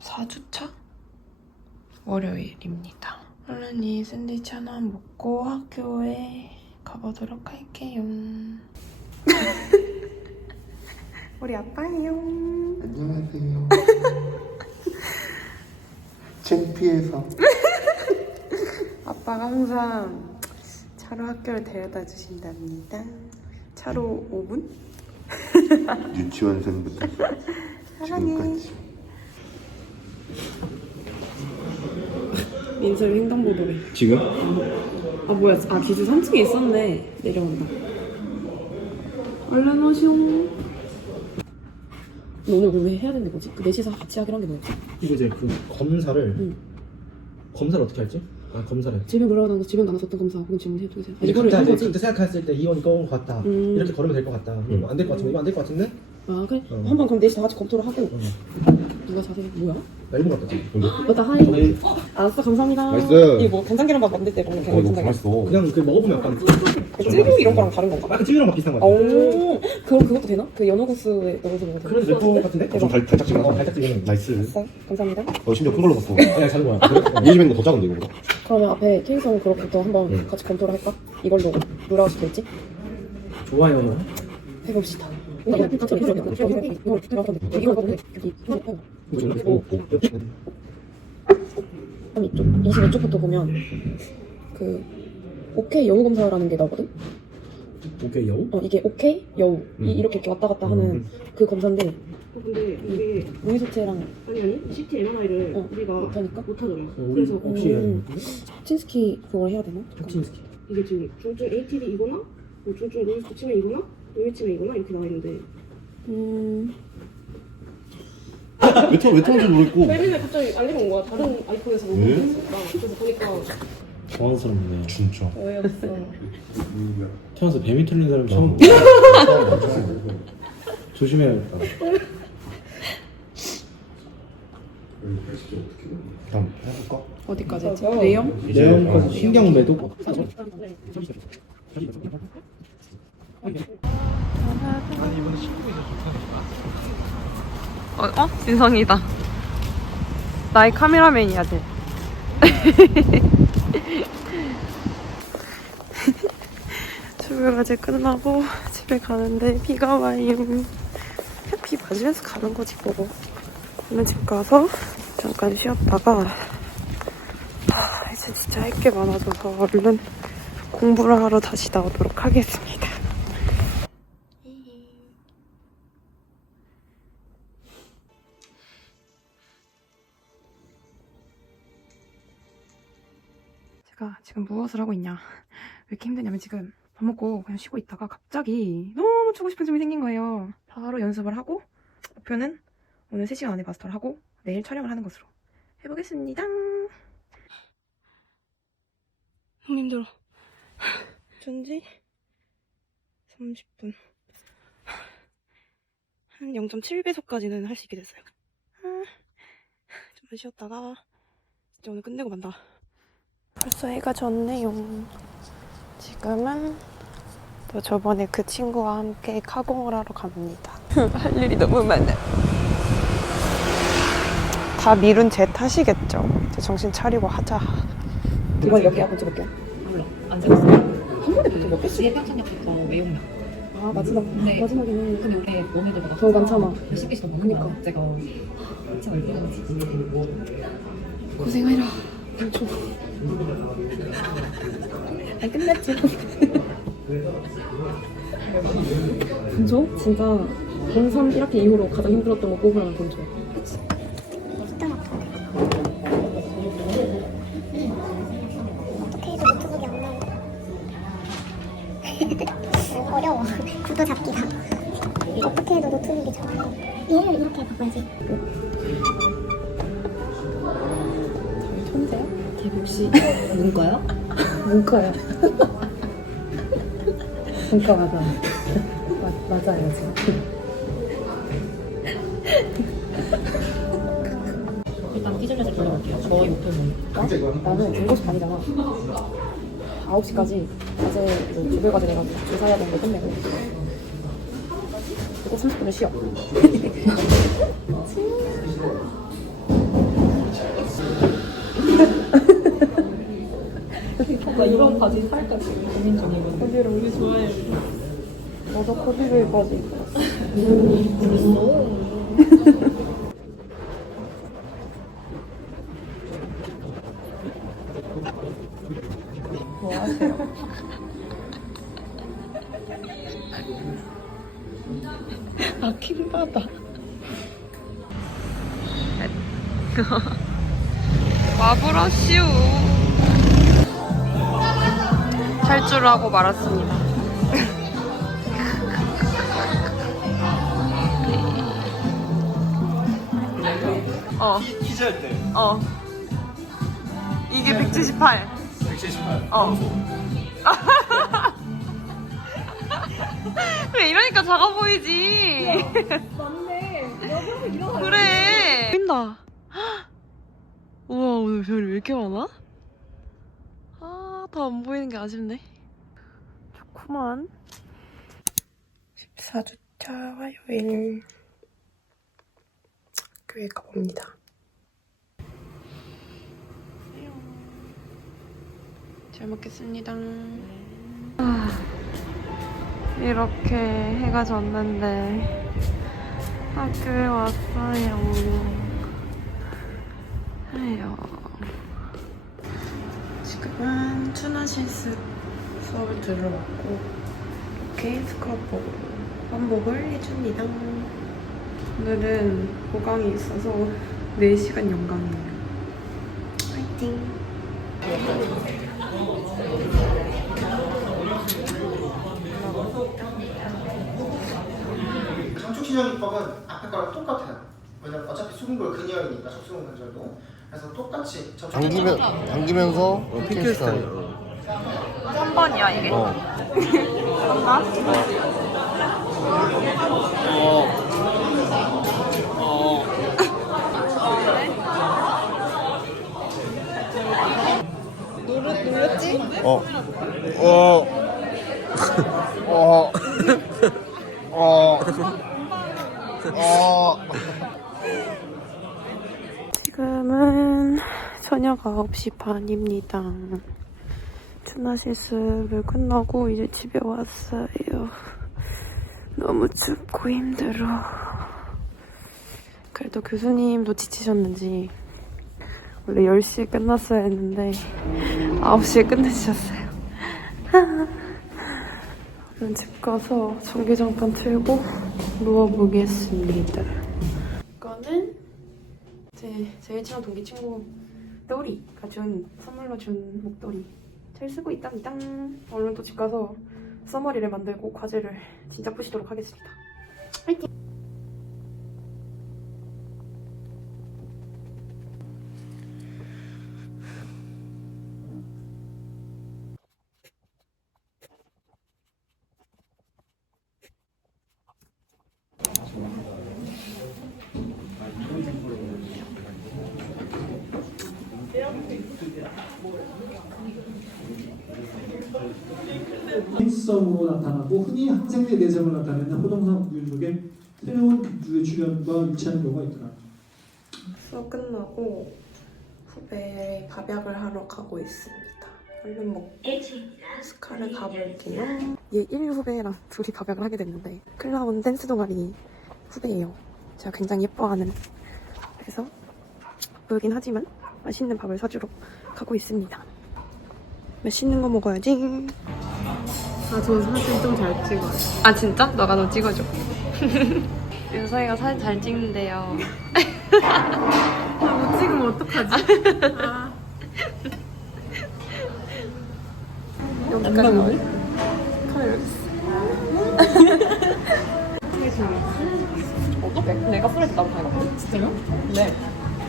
4주차 월요일입니다. 얼른 이 샌드위치 하나 먹고 학교에 가보도록 할게요. 우리 아빠예요. 안녕하세요. 창피해서 아빠가 항상 차로 학교를 데려다 주신답니다. 차로 5분? 유치원생부터 사랑해. 지금까지 민설 횡단보도래. 지금? 아 뭐야? 아 기주 3층에 있었네. 내려온다. 얼른 오시오. 너 오늘 왜 해야 되는 거지? 그 넷이서 같이 하기로 한 게 뭐였지? 이거 이제 그 검사를 응. 검사를 어떻게 할지? 아 검사를 물어보는 거 질병 나눴었던 검사 혹은 질문 해 주세요. 아, 이제 이거를 각자 한 이제 거지? 각자 생각했을 때 이건 이거 같다 음. 이렇게 걸으면 될 것 같다 안될 것 같은데 이거 안될 것 같은데 아 그래? 어. 한번 그럼 넷이 다 같이 검토를 하고 어. 누가 자세히 뭐야? 나 일본 갔다 지금 맞다 하이. 알았어 감사합니다. 나이스. 이거 뭐 간장계란밥 만들 때 먹는 게 간장계란. 그냥 그 먹어보면 약간 찌개용 이런 거랑 다른 건가? 약간 찌개랑 비슷한 거 같아 오, 그럼 그것도 되나? 그 연어국수에 넣어서 먹어도 그런 래퍼 같은데? 대박. 달, 달짝지근 어, 달짝지근 나이스 됐어. 감사합니다. 어 심지어 큰 걸로 샀어 그냥 작은 거야 어. 이 집에는 더 작은데 이거보다 그러면 앞에 케이스는 그렇부터 한번 응. 같이 검토를 할까? 이걸로 누가 하시 될지 좋아요 해봅시다. 한 이쪽 22쪽부터 보면 그 오케이 여우 검사라는 게 나오거든. 오케이 여우? 어 이게 오케이 여우 음. 이, 이렇게 이렇게 왔다 갔다 하는 음. 그 검사인데 어, 근데 이게 무이소체랑 아니 아니 CT MRI를 어, 우리가 못하니까 못하잖아. 어, 우리 그래서 혹시 음. 친스키 그걸 해야 되나? 혁친스키 이게 지금 중증 ATD이거나 뭐 중증 노이즈 치매이거나 노이치매이거나 이렇게 나와 있는데 음. 왜 터, 왜 터는지 모르겠고 맨날 갑자기 알림이 온 거야. 다른 아이폰에서 보고 왜? 있었어. 그래서 보니까 당황스럽네 진짜 어이없어. 태어나서 뱀이 털린 사람 처음 조심해야겠다 그럼 해볼까? 어디까지 했지? 내용? 내용까지 신경 매 독 어, 어? 진성이다. 나의 카메라맨이야, 쟤. 출근까지 끝나고 집에 가는데 비가 와요. 비 맞으면서 가는 거지, 뭐. 오늘 집 가서 잠깐 쉬었다가 하, 이제 진짜 할 게 많아져서 얼른 공부를 하러 다시 나오도록 하겠습니다. 제가 지금 무엇을 하고 있냐? 왜 이렇게 힘드냐면 지금 밥 먹고 그냥 쉬고 있다가 갑자기 너무 추고 싶은 춤이 생긴 거예요. 바로 연습을 하고 목표는 오늘 3시간 안에 마스터를 하고 내일 촬영을 하는 것으로 해보겠습니다. 너무 힘들어. 전지 30분. 한 0.7배속까지는 할 수 있게 됐어요. 아, 좀만 쉬었다가 진짜 오늘 끝내고 만다 벌써 해가 졌네요. 지금은 또 저번에 그 친구와 함께 카공을 하러 갑니다. 할 일이 너무 많아. 다 미룬 제 탓이겠죠. 이제 정신 차리고 하자. 이번에 몇 개야? 먼저 몇 개야? 몰라 안 적었어. 한 번에 보통 몇 개씩? 뒤에 평창역부터 외용량. 아 마지막 네. 마지막에는 근데 우리 너네들 보다 더 많잖아. 몇십 개씩 더 먹는 그니까. 거야. 제가 한참 얼마나. 고생해라. 엄청 안 끝났지? 본조? 진짜 본선 1학기 이후로 가장 힘들었던 거안 나와. 어려워. 구도 잡기가. 어떻게 해도 노트북이 나와. 얘를 이렇게 바꿔야지. 혹시 문과야? 문과야. 문과 맞아. 맞, 맞아요, 지금. 일단 피즐렛을 돌려볼게요. 저희 목표는. 나는 7시 반이잖아. 9시까지 과제, 그 조별 과제 내가 조사해야 되는 거 끝내고. 그리고 30분을 쉬어. 바지 살까 지금 고민 중이거든. 코디를 우리 좋아해. 맞아, 코디를까지 입었어. 탈출하고 말았습니다. 어. 퀴즈 할 때 어. 이게 178. 178 어. 그래, 이러니까 작아 보이지. 맞네. 그래. 보인다. 우와, 오늘 별이 왜 이렇게 많아? 아, 다 안 보이는 게 아쉽네. 좋구만. 14주차 화요일. 교회 가봅니다. 잘 먹겠습니다. 아, 이렇게 해가 졌는데 학교에 왔어요. 아유. 지금은 추나실습 수업을 들으러 왔고 이렇게 스크럽복으로 환복을 해줍니다. 오늘은 보강이 있어서 4시간 연강이에요. 화이팅! 감축시장기법은 앞에 거랑 똑같아요. 왜냐면 어차피 속은 걸 근이어이니까 접수용 관절도 그래서 똑같이. 당기면 당기면서 핑크 스타일. 3번이야 이게? 어. 어. 어. 어. 어. 어. 지금은 저녁 9시 반입니다. 추나 실습을 끝나고 이제 집에 왔어요. 너무 춥고 힘들어. 그래도 교수님도 지치셨는지 원래 10시에 끝났어야 했는데 9시에 끝내주셨어요. 오늘 집 가서 전기장판 틀고 누워보겠습니다. 이거는 제 제일 친한 동기 친구 또리가 준 선물로 준 목도리 잘 쓰고 있답니다. 얼른 또 집 가서 써머리를 만들고 과제를 진짜 푸시도록 하겠습니다. 화이팅! 성으로 나타나고 흔히 학생대 내성을 나타내는 호동상 구윤 속에 새로운 빅주의 출현과 일치하는 경우가 있더라. 수업 끝나고 후배 밥약을 하러 가고 있습니다. 얼른 먹고 스카를 가볼게요. 얘1 후배랑 둘이 밥약을 하게 됐는데 클라운 댄스 동아리 후배예요. 제가 굉장히 예뻐하는 그래서 바쁘긴 하지만 맛있는 밥을 사주러 가고 있습니다. 맛있는 거 먹어야지. 아, 저 사진 좀 잘 찍어요. 아 진짜? 너가 너 찍어줘. 윤서이가 사진 잘 찍는데요. 못 찍으면 어떡하지? 여기까지 나오네. 카메라 여기 있어. 어떡해? 내가 프레드 나도 닮았거든? 진짜요? 네.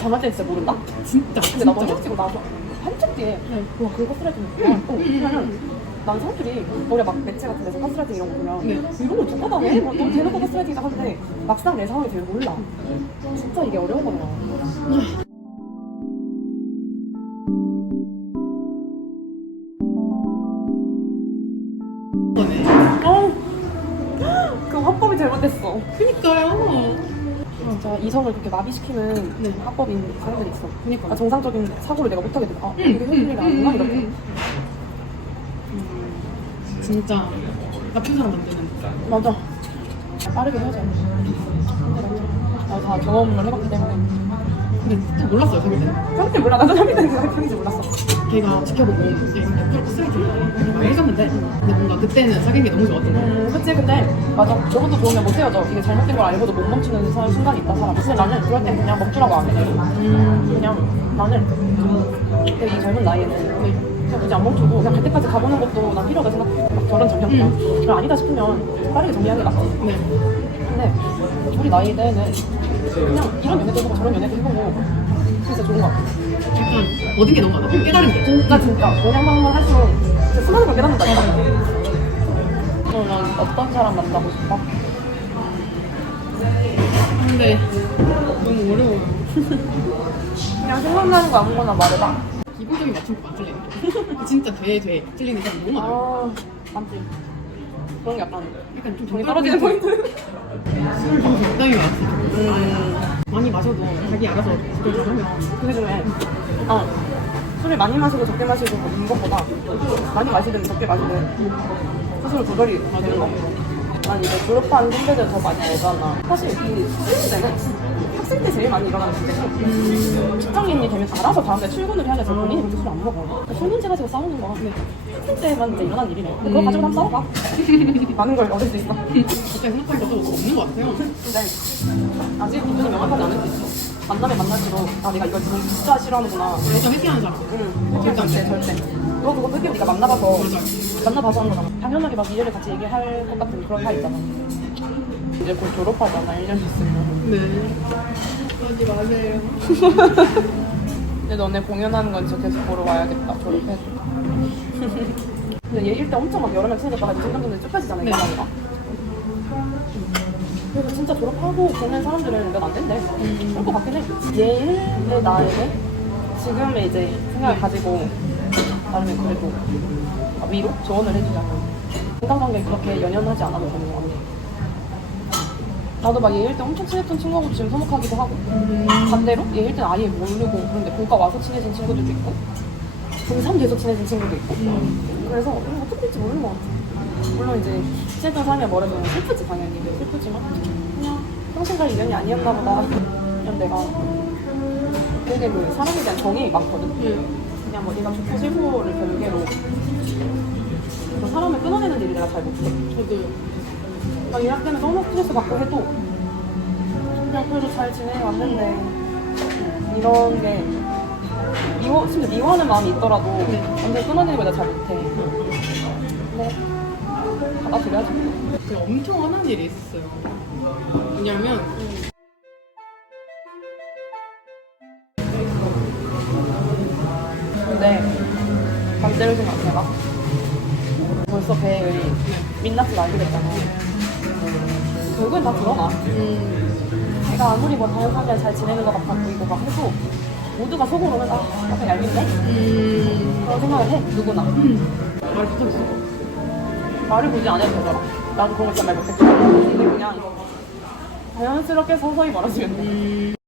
닮았지 진짜 모른다? 진짜. 근데 나 먼저 찍고 나서 한쪽 뒤에 와 그거 가스라이팅이구나 어, 그러면 난 사람들이 우리가 막 매체 같은 데서 가스라이팅 이런 거 보면 이런 걸 누가 다 해? 뭐, 너 대놓고 가스라이팅이다 하는데 막상 내 상황이 되게 몰라. 진짜 이게 어려운 거야 어, 그 화법이 잘못됐어. 그니까요. 진짜 이성을 그렇게 마비시키는 네. 화법인 사람들이 있어. 그니까. 아, 정상적인 사고를 내가 못하게 돼. 아, 이게 현실이 아니구나 이렇게. 진짜 나쁜 사람 만드는. 맞아. 빠르게 해야지. 나다 경험을 해봤기 때문에. 근데 또 몰랐어요, 사귈 때는. 그렇게 몰라. 나도 때는 그렇게 하는지 몰랐어. 걔가 지켜보고 이제 100% 쓰레기 막 해줬는데 근데 뭔가 그때는 사귄 게 너무 좋았던. 음, 그치. 근데 맞아. 저것도 좋으면 못 헤어져. 이게 잘못된 걸 알고도 못 멈추는 사- 순간이 있다 사람. 근데 나는 그럴 땐 그냥 멈추라고 안 해. 그냥 나는 그때 이 젊은 나이에는 그냥 굳이 안 멈추고 그냥 갈 때까지 가보는 것도 난 필요하다 생각해. 막 저런 정형이야. 그럼 아니다 싶으면 빠르게 정리하는 게 낫지. 네. 근데 우리 나이 때는 그냥 이런 연애도 해보고 저런 연애도 해보고 진짜 좋은 것 같아. 약간 모든 게 너무 많아. 깨달은 게. 진짜 진짜 연애방만 할수록 진짜 수많은 걸 깨닫는다니까. 너는 어떤 사람 만나고 싶어? 근데 너무 어려워. 그냥 생각나는 거 아무거나 말해봐. 기본적인 맞춤법 안 틀리는. 진짜 돼, 돼. 틀리는 사람 너무 많아. 아, 맞지. 그런 게 약간 약간 좀 정이 떨어지는 포인트. 술을 좀 적당히 마시 많이 마셔도 자기 알아서 조절 잘하면 그게 중에 어, 술을 많이 마시고 적게 마시고 뭐 이것보다 많이 마시든 적게 마시든 스스로 조절이 되는 거. 난 이제 졸업한 선배들 더 많이 알잖아. 사실 이 신입생은 학생 때 제일 많이 일어나는 문제고 직장인이 되면 알아서 다음날 출근을 해야 돼서 본인이 그렇게 술을 안 먹어. 술 문제 가 지고 싸우는 거. 근데 학생 때만 이제 일어난 일이네. 그거 가지고 한번 싸워봐. 많은 걸 얻을 수 있어. 그때 생각하니까 또 없는 것 같아요. 근데 아직 기준이 명확하지 않을 수 있어. 만나면 만날수록 아 내가 이걸 진짜 싫어하는구나. 여자 회피하는 사람. 응, 절대 절대 절대. 그거 그거 그게 우리가 만나봐서 만나봐서 하는 거잖아. 당연하게 막 미래를 같이 얘기할 것 같은 그런 사이 있잖아. 이제 곧 졸업하잖아, 1년 있으면. 네. 하지 마세요. 근데 너네 공연하는 건 진짜 계속 보러 와야겠다, 졸업해도. 근데 얘 일때 엄청 막 여러 명 친해졌다가 생각보다 쭉 빠지잖아, 네. 이사람이가 그래서 진짜 졸업하고 보는 사람들은 몇 안 된대. 그럴 것 같긴 해. 얘의 나에게 지금의 이제 생각을 가지고 나름의 그래도 위로 조언을 해주자면 인간관계 그렇게 연연하지 않아도 되는 것 같아. 나도 막 얘일 때 엄청 친했던 친구하고 지금 서먹하기도 하고 반대로 얘일 때는 아예 모르고 그런데 본과 와서 친해진 친구들도 있고 중3 돼서 친해진 친구도 있고 그래서 음, 어떻게 될지 모르는 것 같아 물론 이제 친했던 사람이 멀어지면 슬프지 당연히. 슬프지만 그냥 평생 갈 인연이 아니었나 보다. 그냥 내가 되게 그 사람에 대한 정이 많거든. 그냥 뭐 네가 좋고 싫고를 별개로 그 사람을 끊어내는 일을 내가 잘 못해. 저도 막 일할 때는 너무 스트레스 받고 해도 그냥 그래도 잘 지내왔는데 이런 게 미워, 심지어 미워하는 마음이 있더라도 완전 끊어내는 걸 내가 잘 못해. 근데 받 아들여야지 제가 엄청 화난 일이 있었어요. 왜냐면 근데 반대로 생각해봐 벌써 배의 민낯을 알게 됐잖아. 결국엔 다 드러나. 내가 아무리 뭐 다른 사람이랑 잘 지내는 것 같아 보이고 막 해도 모두가 속으로는 아 약간 얄밉네? 음, 그런 생각을 해 누구나. 말을 못하겠어. 말을 굳이 안 해도 되더라 나도 그런 거 진짜 말 못했거든 그냥 자연스럽게 서서히 말아주면 돼